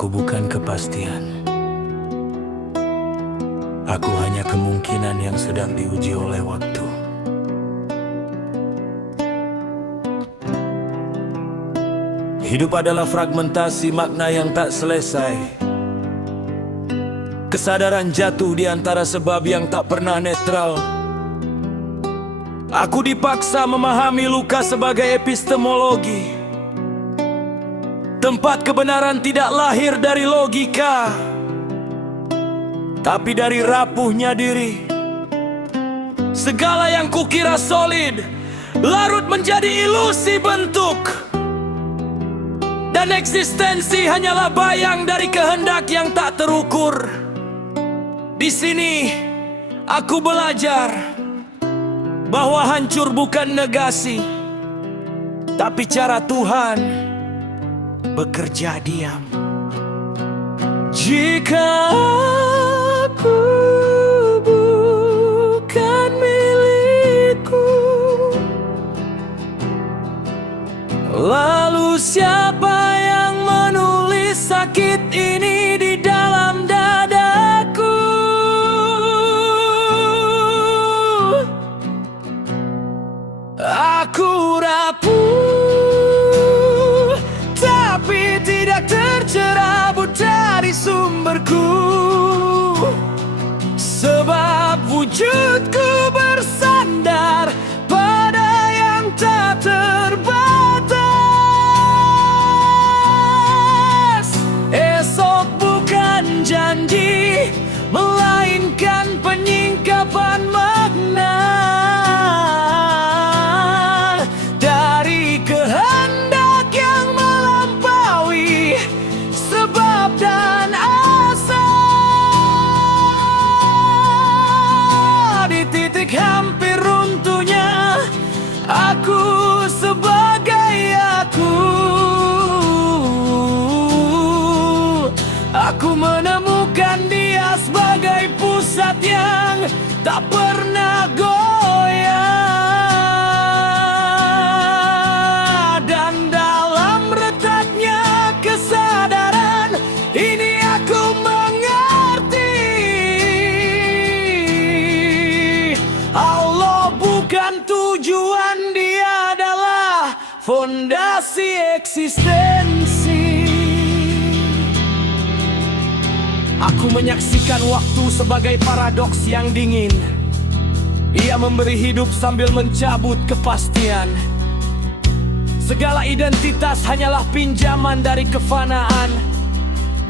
Aku bukan kepastian. Aku hanya kemungkinan yang sedang diuji oleh waktu. Hidup adalah fragmentasi makna yang tak selesai. Kesadaran jatuh di antara sebab yang tak pernah netral. Aku dipaksa memahami luka sebagai epistemologi. Tempat kebenaran tidak lahir dari logika, tapi dari rapuhnya diri. Segala yang kukira solid larut menjadi ilusi bentuk, dan eksistensi hanyalah bayang dari kehendak yang tak terukur. Di sini aku belajar bahwa hancur bukan negasi, tapi cara Tuhan bekerja diam. Jika aku bukan milikku, lalu siapa yang menulis sakit ini di dalam dadaku? Aku rapuh, tapi tidak tercerabut dari sumberku, sebab wujudku bersandar pada yang tak terbatas. Esok bukan janji, melainkan penyingkapan makna dari kehendak yang melampaui sebab dan asa. Di titik hampir runtuhnya aku sebagai aku menemukan dia sebagai pusat yang tak pernah goyah. Dan dalam retaknya kesadaran ini aku mengerti, Allah bukan tujuan, Dia adalah fondasi eksistensi. Aku menyaksikan waktu sebagai paradoks yang dingin. Ia memberi hidup sambil mencabut kepastian. Segala identitas hanyalah pinjaman dari kefanaan,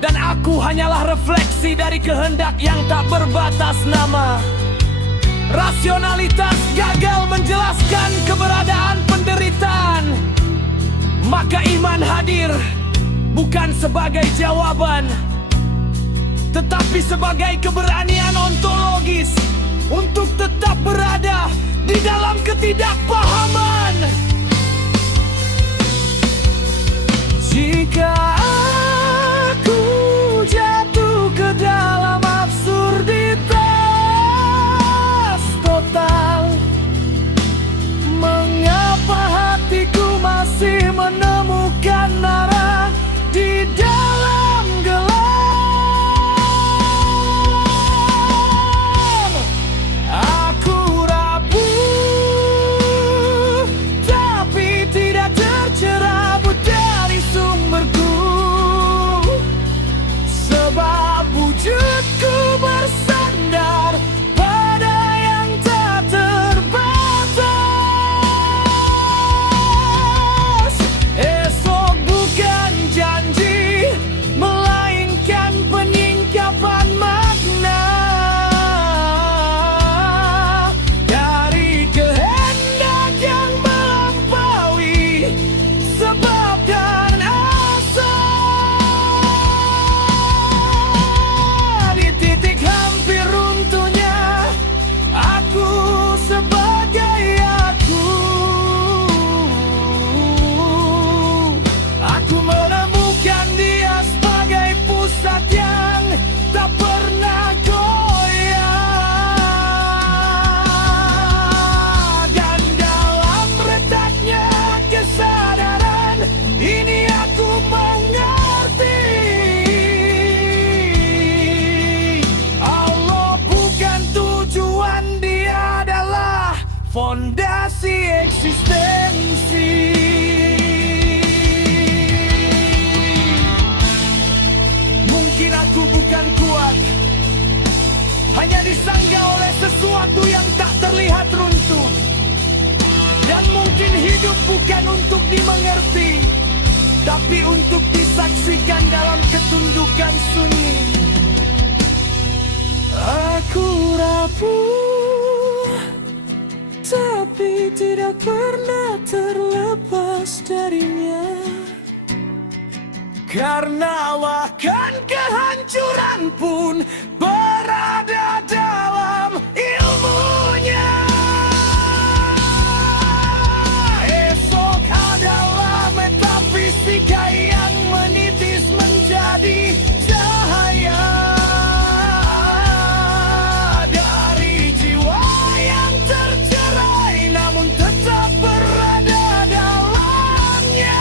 dan aku hanyalah refleksi dari kehendak yang tak berbatas nama. Rasionalitas gagal menjelaskan keberadaan penderitaan, maka iman hadir bukan sebagai jawaban, tetapi sebagai keberanian ontologis untuk tetap berada di dalam ketidakpahaman. Jika aku jatuh ke dalam absurditas total, mengapa hatiku masih menemukan arah di dalam gelap? dimengerti, tapi untuk disaksikan dalam ketundukan sunyi. Aku rapuh, tapi tidak pernah terlepas darinya. Karena bahkan kehancuran pun berada dalam ilmunya. Esok adalah metafisika yang menitis menjadi cahaya dari jiwa yang tercerai namun tetap berada dalamnya.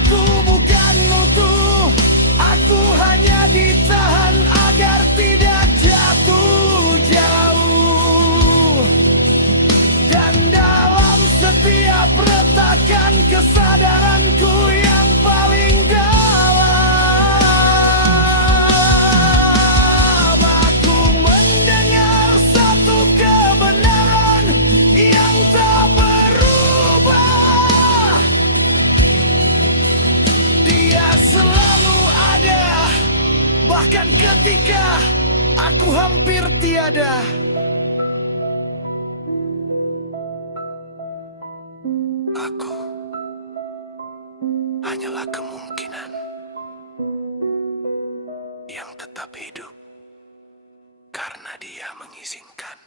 Aku bukan utuh, aku hanya ditahan agar tidak jatuh jauh. Dan dalam setiap retakan kesadaranku yang paling dalam, aku mendengar satu kebenaran yang tak berubah. Dia selalu ada, bahkan ketika aku hampir tiada. Aku hanyalah kemungkinan yang tetap hidup karena Dia mengizinkan.